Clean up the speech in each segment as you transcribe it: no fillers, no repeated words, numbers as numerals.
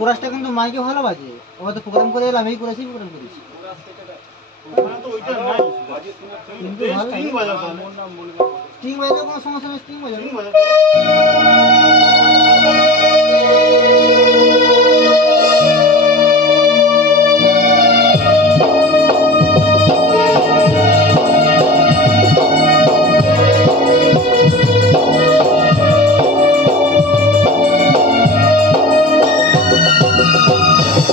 কোরাসটা কিন্তু মাইকে ভালো বাজে। ওটা তো প্রোগ্রাম করে এলাম, এই কোরাসই প্রোগ্রাম করেছি। ওখানে তো ওইটা নাই বাজে, কিন্তু স্ট্রিং বাজাতো। স্ট্রিং বাজালে কোনো সমস্যা নেই, স্ট্রিং বাজালে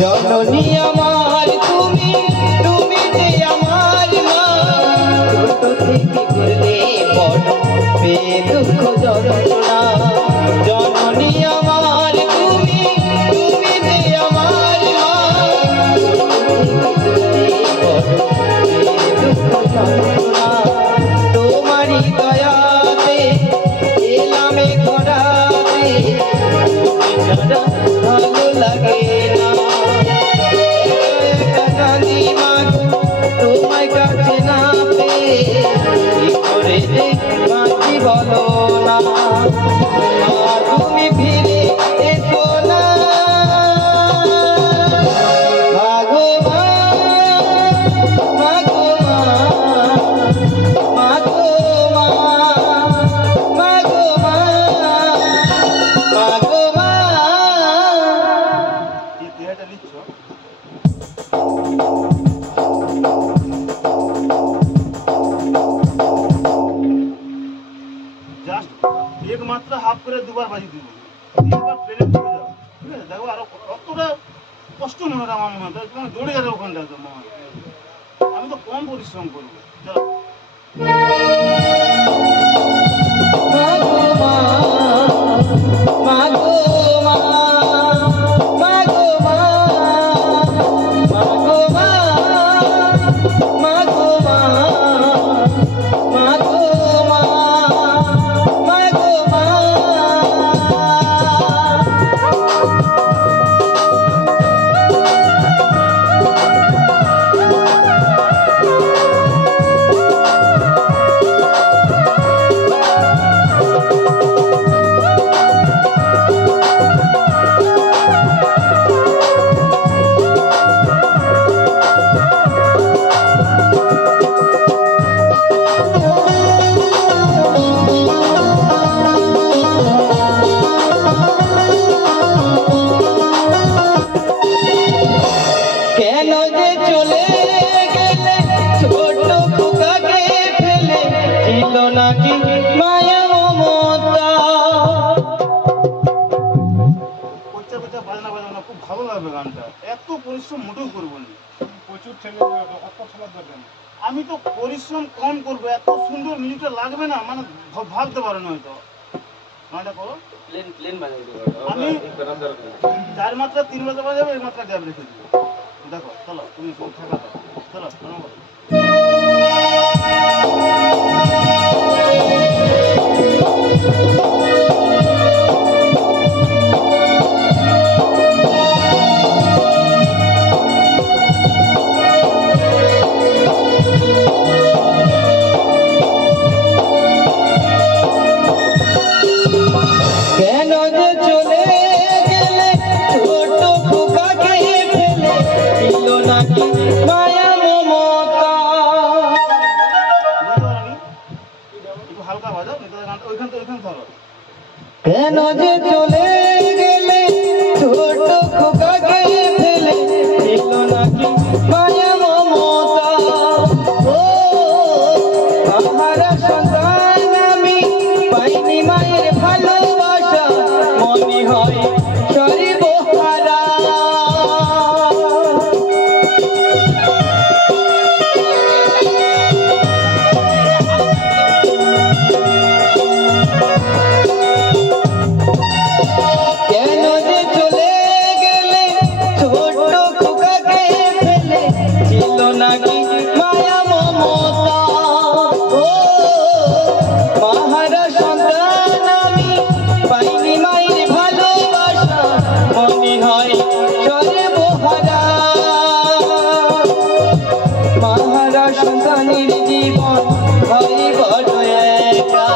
জননী আমার তুমি, তুমি যে আমার মা, ছোট থেকে করলে বড় পেয়ে দুঃখ যন্ত্রণা। জননী আমার তুমি, তুমি যে আমার মা, ছোট থেকে করলে বড় পেয়ে দুঃখ যন্ত্রণা। তোমারই দয়াতে এলাম ঘোড়াতে, ছাড়া ভালো লাগে না। তোমায় কাছে না পেয়ে কি করে যে বাঁচি বলো না। তুমি ফিরে এসো না মাগো মা, মাগো মা, মাগো মা, মাগো মা, মাগো মা। এই দেহটা নিচ্ছ জাস্ট এক মাত্র হাফ করে দুবার বাজি দিব, তিনবার প্লেনে ঢুকে যাও। ঠিক আছে, দেখো আরো কতটা কষ্ট মনে হয় আমার মনে হয়। তুমি দৌড়ে যাবে ওখানটা একদম মনে হয়। আমি তো কম পরিশ্রম করবো। চলো কেন যে চলে গেলে ছোট খোকাকে ফেলে, ছিল নাকি মায়া মমতা। কচ্চা কচ্চা বাজনা বাজানো খুব ভালো লাগবে গানটা, এত পরিশ্রম মোটেও করবো না, প্রচুর ঠেলে অত খেলা দেবেন। আমি তো পরিশ্রম কম করবো, এত সুন্দর মিউজিকটা লাগবে না, মানে ভাবতে পারো না হয়তো। গানটা করো প্লেন প্লেন বাজাই দেবো আমি 4 মাত্রা 3 মাত্রা বাজাবো, এই মাত্রা গ্যাপ রেখে দিবো। দেখো চলো তুমি থাকা দাও, চলো শোনো। কেন যে চলে গেলে ছোট খোকাকে ফেলে, ছিল নাকি মায়া মমতা। একটু হালকা বাজাও, গানটা ওইখান থেকে ধরো। কেন যে চলে গেলে ছোট খোকাকে ফেলে, ছিল নাকি মায়া মমতা। ও আহারা সন্তান আমি, পাইনি মায়ের ভালোবাসা, মনে হয় সর্বহারা। কেন যে চলে গেলে ছোট খোকাকে ফেলে, ছিল নাকি মায়া মমতা। ও মাহারা সন্তান আমি, পাইনি মায়ের ভালোবাসা, মনে হয় সর্বহারা। মাহারা সন্তানের জীবন হয় বড় একা,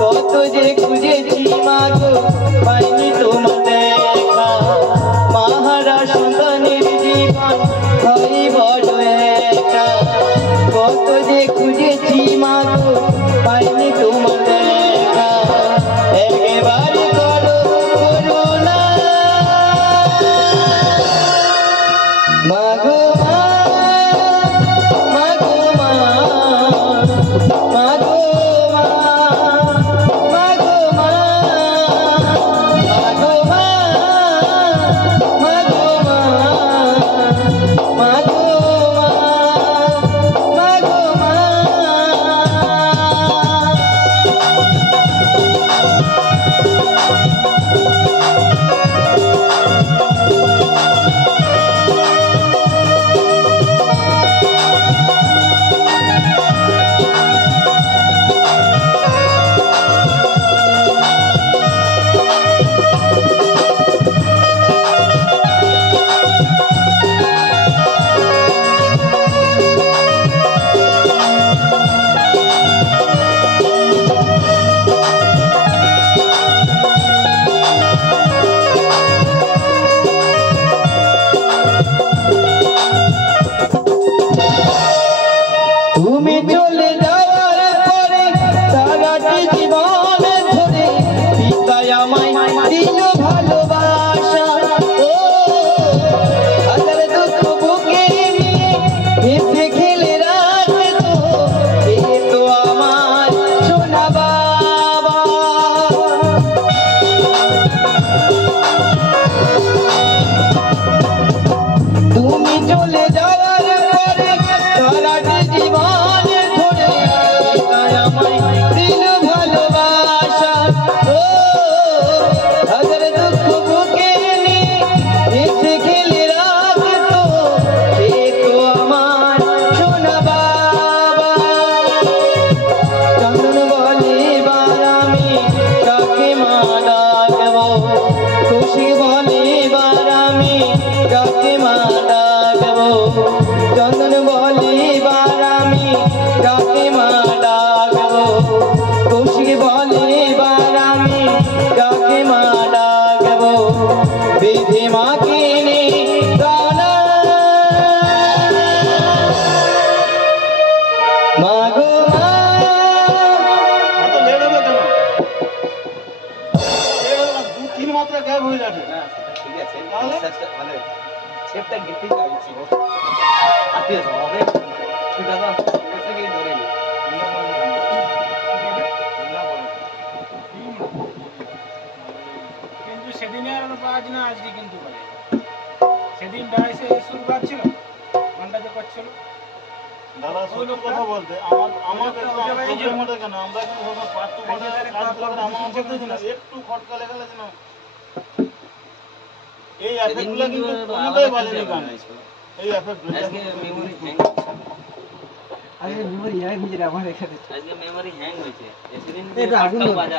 কত যে খুঁজেছি মাগো, পাইনি তোমার দেখা। মাহারা সন্তানের জীবন হয় বড় একা, কত যে খুঁজেছি মাগো, পাইনি তোমার দেখা। একবার করো করুণা মাগো মা, মাগো মা, মাগো মা, মাগো মা, মাগো মা, মাগো মা, মাগো মা, মাগো মা। তুমি চলে যাওয়ার পরে সারাটি জীবন ধরে পিতায় আমায় দিল ভালোবাসা। ও হাজার দুঃখ বুকে নিয়ে হেসে খেলে রাখতো, এ তো আমার সোনা বাবা। তুমি চলে যাওয়ার পরে সারাটি জীবন ধরে পিতায় আমায় দিল ভালোবাসা। ও হাজার দুঃখ বুকে নিয়ে হেসে খেলে রাখতো, সে তো আমার সোনা বাবা। চন্দন বলে এবার আমি কাকে মা ডাকবো, খুশি বলে এবার আমি কাকে মা ডাকবো। চন্দন বলে এবার আমি কাকে মা ডাকবো, খুশি বলে এবার আমি কাকে মা ডাকবো। বিধি মাকে নে গানা মাগো মা। এত লেট হবে কেন? 2-3 মাত্রা গ্যাপ হয়ে যাবে। ঠিক আছে, তাহলে? মানে সেটা গেতে যাইছি আতে হবে সেটা তো এসে গিয়ে ধরে নি কিন্তু সেদিনে আর বাজ না আজকে কিন্তু বলে সেদিন ডাইসে সুর বাজছিল ঘন্টা যে করছিল দাদা সত্যি কথা বলতে আমার প্রবলেমটা কেন আমরা কিন্তু সব পার্ট টু পার্ট কাজ করে আমার বলতে না একটু খটকা লেগে যেন এই এফেক্টগুলো কিন্তু কোনটাই বাজেনি গান এই এফেক্টগুলো আজকে মেমরি হ্যাং আজকে মেমোরি হ্যাং হয়ে যায় আমার এখানে আজকে মেমরি হ্যাং হয়েছে সেদিন এটা আগুন বাজা